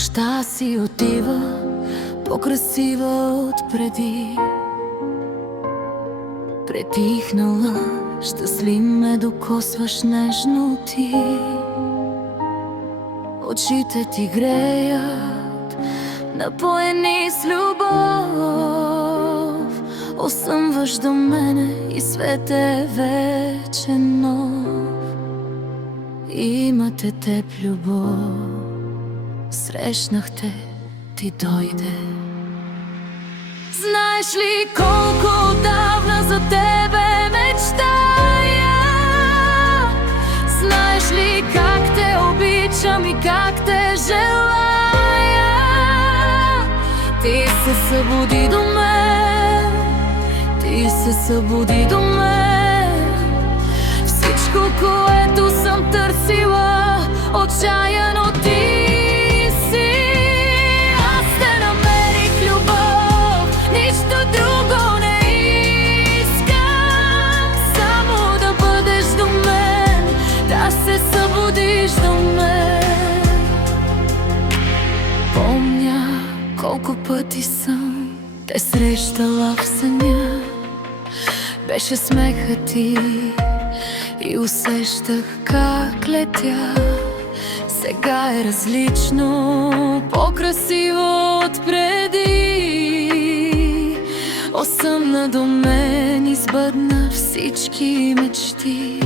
Нощта си отива по-красива от преди. Притихнала, щастлив ме докосваш нежно ти. Очите ти греят, напоени с любов. Осъмваш до мене и свет е вече нов. Имате теб любов, срещнах те, ти дойде. Знаеш ли колко отдавна за тебе мечтая? Знаеш ли как те обичам и как те желая? Ти се събуди до мен, ти се събуди до мен. Всичко, което съм търсила, отчаяно ти. Помня колко пъти съм те срещала в съня. Беше смехът ти и усещах как летя. Сега е различно, по-красиво от преди. Осъмна до мен, избъдна всички мечти.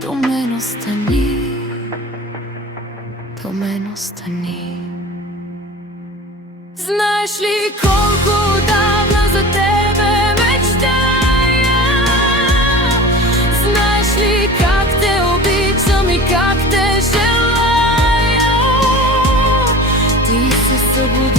До мен остани, до мен остани. Знаеш ли колко отдавна за тебе мечтая? Знаеш ли как те обичам и как те желая? Ти се събуди